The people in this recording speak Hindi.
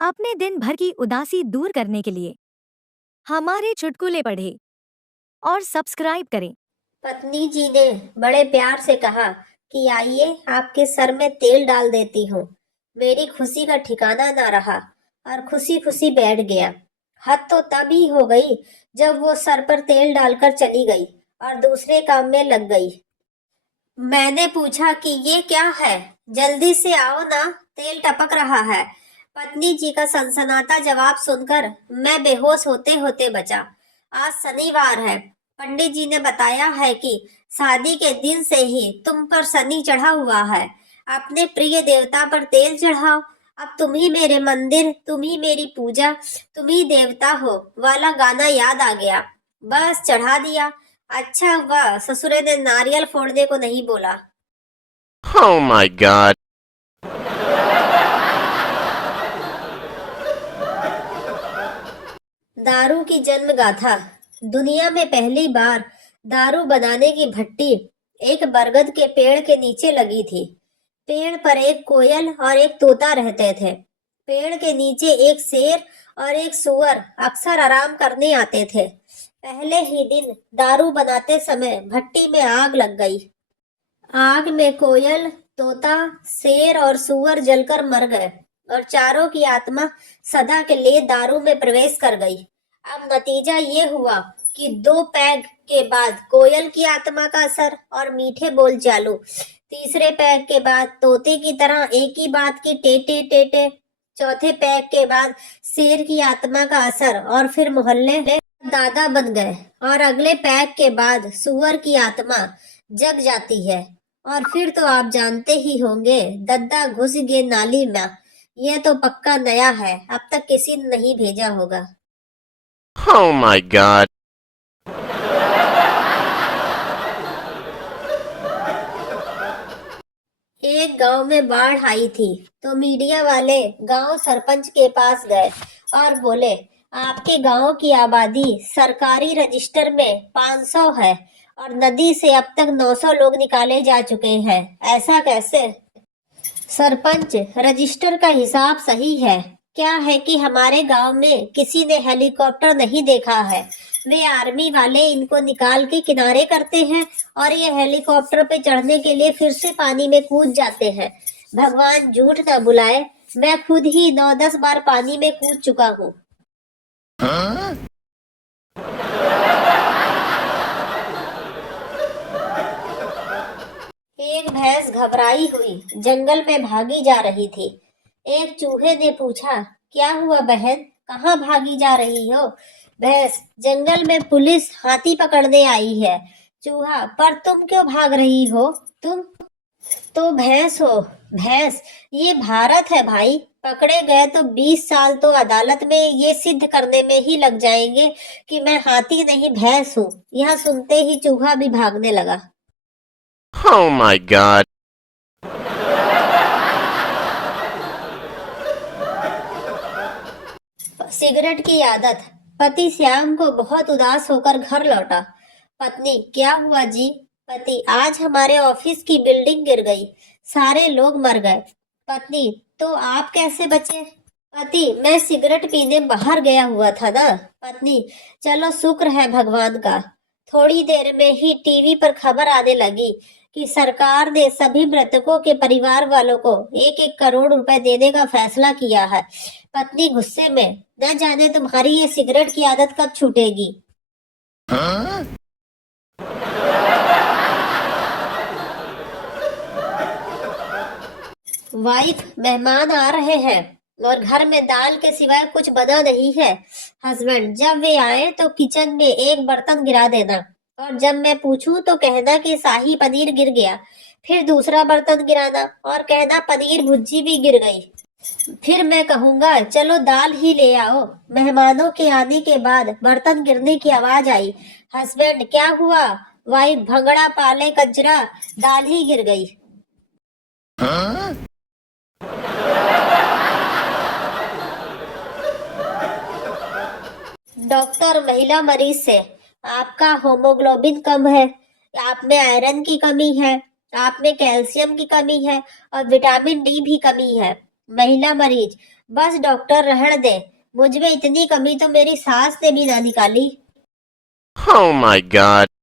अपने दिन भर की उदासी दूर करने के लिए हमारे चुटकुले पढ़ें और सब्सक्राइब करें। पत्नी जी ने बड़े प्यार से कहा कि आइए आपके सर में तेल डाल देती हूँ। मेरी खुशी का ठिकाना ना रहा और खुशी खुशी बैठ गया। हद तो तब ही हो गई जब वो सर पर तेल डालकर चली गई और दूसरे काम में लग गई। मैंने पूछा कि ये क्या है, जल्दी से आओ ना, तेल टपक रहा है। पत्नी जी का सनसनाता जवाब सुनकर मैं बेहोश होते होते बचा। आज शनिवार है। पंडित जी ने बताया है कि शादी के दिन से ही तुम पर शनि चढ़ा हुआ है। अपने प्रिय देवता पर तेल चढ़ाओ। अब तुम ही मेरे मंदिर, तुम ही मेरी पूजा, तुम ही देवता हो वाला गाना याद आ गया। बस चढ़ा दिया। अच्छा हुआ ससुरे ने नारियल फोड़ने को नहीं बोला। Oh my god. दारू की जन्म गाथा। दुनिया में पहली बार दारू बनाने की भट्टी एक बरगद के पेड़ के नीचे लगी थी। पेड़ पर एक कोयल और एक तोता रहते थे। पेड़ के नीचे एक शेर और एक सूअर अक्सर आराम करने आते थे। पहले ही दिन दारू बनाते समय भट्टी में आग लग गई। आग में कोयल, तोता, शेर और सूअर जलकर मर गए और चारों की आत्मा सदा के लिए दारू में प्रवेश कर गई। अब नतीजा ये हुआ कि 2 पैग के बाद कोयल की आत्मा का असर और मीठे बोल चालू। तीसरे पैग के बाद तोते की तरह एक ही बात की टेटे टेटे। चौथे पैग के बाद शेर की आत्मा का असर और फिर मोहल्ले में दादा बन गए। और अगले पैग के बाद सूअर की आत्मा जग जाती है। और फिर तो आप जानते ही होंगे, दद्दा घुस गए नाली में। यह तो पक्का नया है, अब तक किसी ने नहीं भेजा होगा। Oh my god. एक गांव में बाढ़ आई थी तो मीडिया वाले गांव सरपंच के पास गए और बोले, आपके गांव की आबादी सरकारी रजिस्टर में 500 है और नदी से अब तक 900 लोग निकाले जा चुके हैं, ऐसा कैसे? सरपंच, रजिस्टर का हिसाब सही है। क्या है कि हमारे गांव में किसी ने हेलीकॉप्टर नहीं देखा है। वे आर्मी वाले इनको निकाल के किनारे करते हैं और ये हेलीकॉप्टर पे चढ़ने के लिए फिर से पानी में कूद जाते हैं। भगवान झूठ न बुलाए, मैं खुद ही 9-10 बार पानी में कूद चुका हूँ। एक भैंस घबराई हुई जंगल में भागी जा रही थी। एक चूहे ने पूछा, क्या हुआ बहन, कहाँ भागी जा रही हो? भैंस, जंगल में पुलिस हाथी पकड़ने आई है। चूहा, पर तुम क्यों भाग रही हो? तुम तो भैंस हो। भैंस, ये भारत है भाई, पकड़े गए तो 20 साल तो अदालत में ये सिद्ध करने में ही लग जाएंगे कि मैं हाथी नहीं भैंस हूँ। यह सुनते ही चूहा भी भागने लगा। Oh my god. सिगरेट की आदत। पति श्याम को बहुत उदास होकर घर लौटा। पत्नी, क्या हुआ जी? पति, आज हमारे ऑफिस की बिल्डिंग गिर गई, सारे लोग मर गए। पत्नी, तो आप कैसे बचे? पति, मैं सिगरेट पीने बाहर गया हुआ था ना। पत्नी, चलो शुक्र है भगवान का। थोड़ी देर में ही टीवी पर खबर आने लगी कि सरकार ने सभी मृतकों के परिवार वालों को 1-1 करोड़ रुपए देने का फैसला किया है। पत्नी गुस्से में, न जाने तुम्हारी ये सिगरेट की आदत कब छूटेगी। वाइफ, मेहमान आ रहे हैं और घर में दाल के सिवाय कुछ बना नहीं है। हस्बैंड, जब वे आए तो किचन में एक बर्तन गिरा देना और जब मैं पूछूं तो कहना कि शाही पनीर गिर गया। फिर दूसरा बर्तन गिराना और कहना पनीर भुर्जी भी गिर गई। फिर मैं कहूंगा चलो दाल ही ले आओ। मेहमानों के आने के बाद बर्तन गिरने की आवाज आई। हस्बैंड, क्या हुआ? वाइफ, भंगड़ा पाले कजरा, दाल ही गिर गई। डॉक्टर महिला मरीज से, आपका होमोग्लोबिन कम है, आप में आयरन की कमी है, आप में कैल्शियम की कमी है और विटामिन डी भी कमी है। महिला मरीज, बस डॉक्टर रहने दे, मुझ में इतनी कमी तो मेरी सास ने भी ना निकाली। Oh my god.